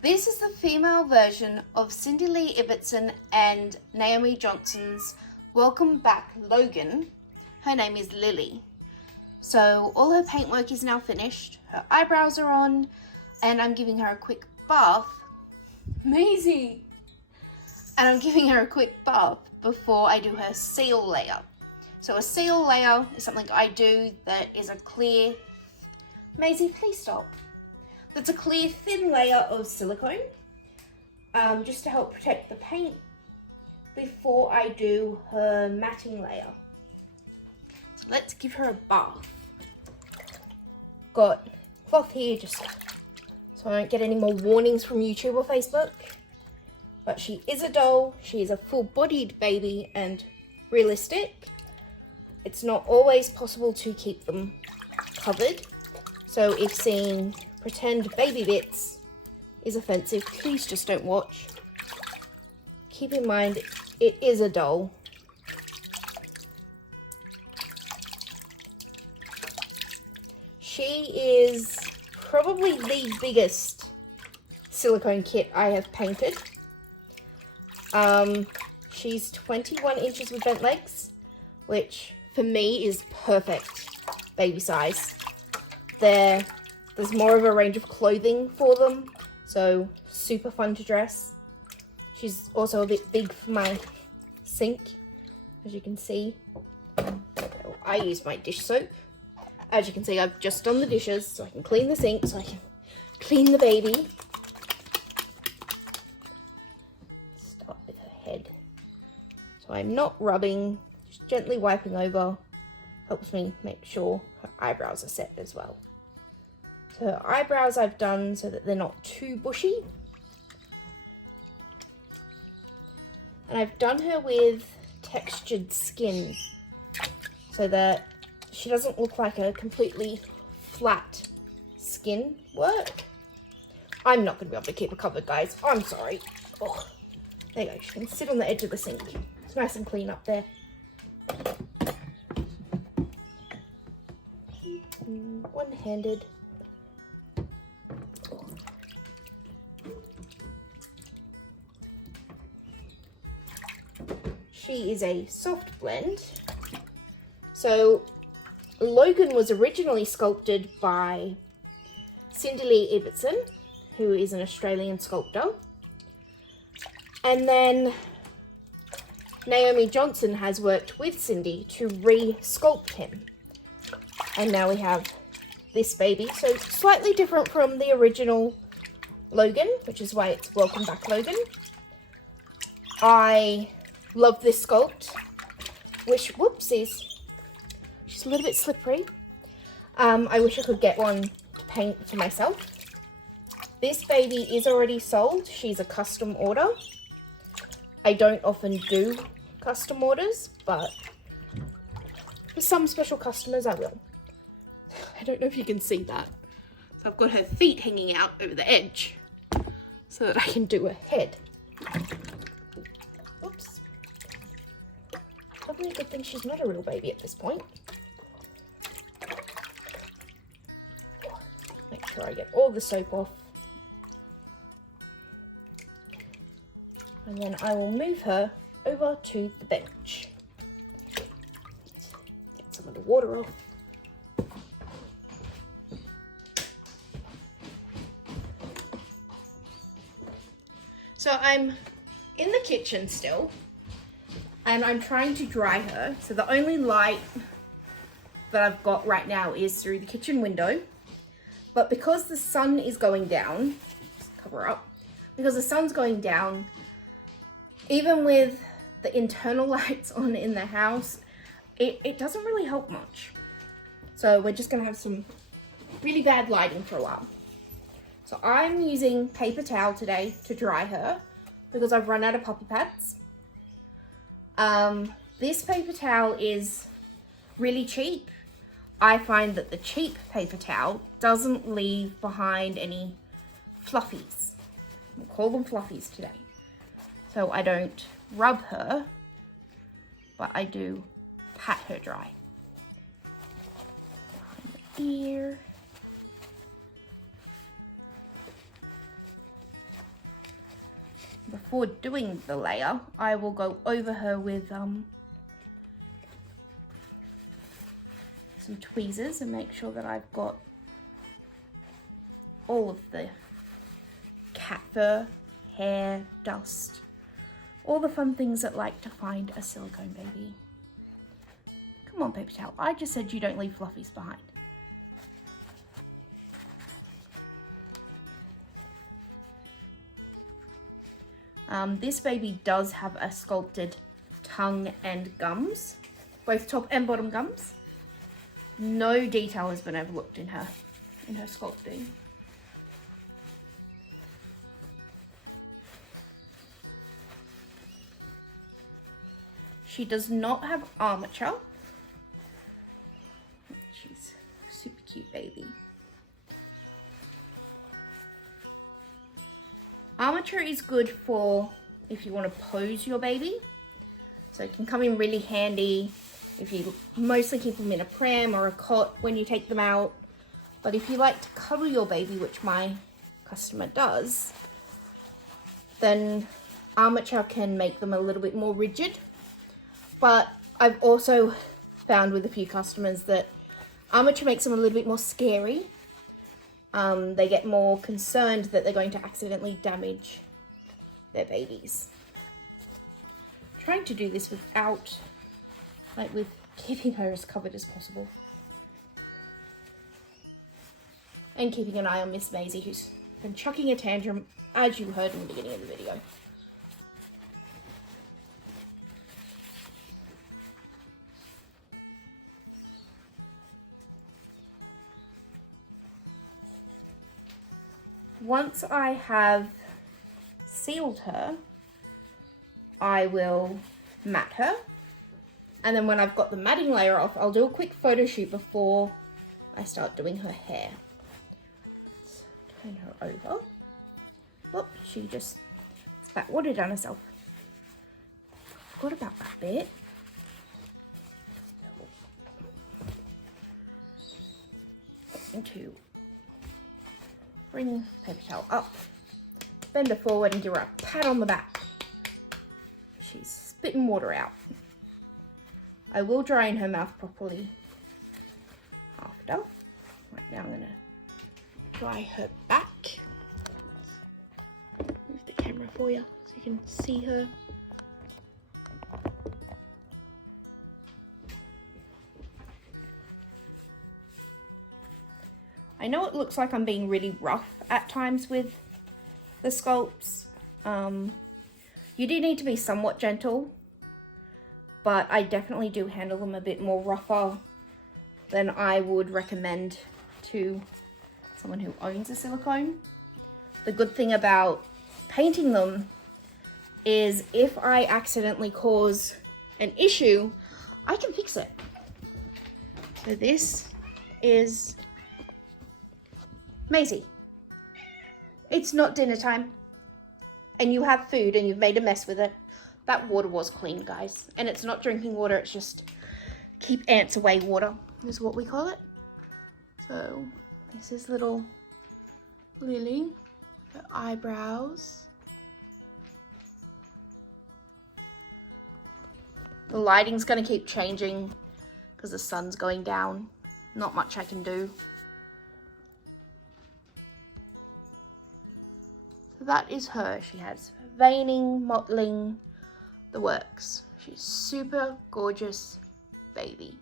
This is the female version of Cindy Lee Ibbotson and Naomi Johnson's Welcome Back Logan. Her name is Lily. So all her paintwork is now finished, her eyebrows are on, and I'm giving her a quick bath. Maisie! And I'm giving her a quick bath before I do her seal layer. So a seal layer is something I do that is a clear... Maisie, please stop. That's a clear thin layer of silicone, just to help protect the paint before I do her matting layer. So let's give her a bath. Got cloth here just so I don't get any more warnings from YouTube or Facebook. But she is a doll, she is a full-bodied baby and realistic. It's not always possible to keep them covered. So if seeing pretend baby bits is offensive, please just don't watch. Keep in mind, it is a doll. She is probably the biggest silicone kit I have painted. She's 21 inches with bent legs, which for me is perfect baby size. There's more of a range of clothing for them, so super fun to dress. She's also a bit big for my sink, as you can see. I use my dish soap. As you can see, I've just done the dishes, so I can clean the sink, so I can clean the baby. Start with her head. So I'm not rubbing, just gently wiping over. Helps me make sure her eyebrows are set as well. So her eyebrows I've done so that they're not too bushy. And I've done her with textured skin so that she doesn't look like a completely flat skin work. I'm not going to be able to keep her covered, guys. I'm sorry. Oh, there you go. She can sit on the edge of the sink. It's nice and clean up there. One-handed. She is a soft blend. So Logan was originally sculpted by Cindy Lee Ibbotson, who is an Australian sculptor. And then Naomi Johnson has worked with Cindy to re-sculpt him. And now we have this baby. So slightly different from the original Logan, which is why it's Welcome Back Logan. I love this sculpt. Whoopsies. She's a little bit slippery. I wish I could get one to paint for myself. This baby is already sold. She's a custom order. I don't often do custom orders, but for some special customers I will. I don't know if you can see that. So I've got her feet hanging out over the edge so that I can do her head. Oops. Probably a good thing she's not a real baby at this point. Make sure I get all the soap off. And then I will move her over to the bench. Get some of the water off. So I'm in the kitchen still, and I'm trying to dry her. So the only light that I've got right now is through the kitchen window. But because the sun is going down, cover up, because the sun's going down, even with the internal lights on in the house, it doesn't really help much. So we're just gonna have some really bad lighting for a while. So I'm using paper towel today to dry her because I've run out of puppy pads. This paper towel is really cheap. I find that the cheap paper towel doesn't leave behind any fluffies. We'll call them fluffies today. So I don't rub her, but I do pat her dry. Behind the ear. before doing the layer, I will go over her with some tweezers and make sure that I've got all of the cat fur, hair, dust, all the fun things that like to find a silicone baby. Come on, paper towel. I just said you don't leave fluffies behind. This baby does have a sculpted tongue and gums, both top and bottom gums. No detail has been overlooked in her sculpting. She does not have armature. She's a super cute baby. Armature is good for if you want to pose your baby. So it can come in really handy if you mostly keep them in a pram or a cot when you take them out. But if you like to cuddle your baby, which my customer does, then armature can make them a little bit more rigid. But I've also found with a few customers that armature makes them a little bit more scary. They get more concerned that they're going to accidentally damage their babies. I'm trying to do this without, with keeping her as covered as possible. And keeping an eye on Miss Maisie, who's been chucking a tantrum, as you heard in the beginning of the video. Once I have sealed her, I will mat her. And then when I've got the matting layer off, I'll do a quick photo shoot before I start doing her hair. Let's turn her over. Whoop, she just spat water down herself. Forgot about that bit. Into bring paper towel up, bend her forward and give her a pat on the back. She's spitting water out. I will dry in her mouth properly after. Right now I'm gonna dry her back. Move the camera for you so you can see her. I know it looks like I'm being really rough at times with the sculpts. You do need to be somewhat gentle, but I definitely do handle them a bit more rougher than I would recommend to someone who owns a silicone. The good thing about painting them is if I accidentally cause an issue, I can fix it. So this is Maisie. It's not dinner time and you have food and you've made a mess with it. That water was clean, guys. And it's not drinking water, it's just keep ants away water is what we call it. So this is little Lily, her eyebrows. The lighting's gonna keep changing because the sun's going down. Not much I can do. So that is her. She has veining, mottling, the works. She's super gorgeous baby.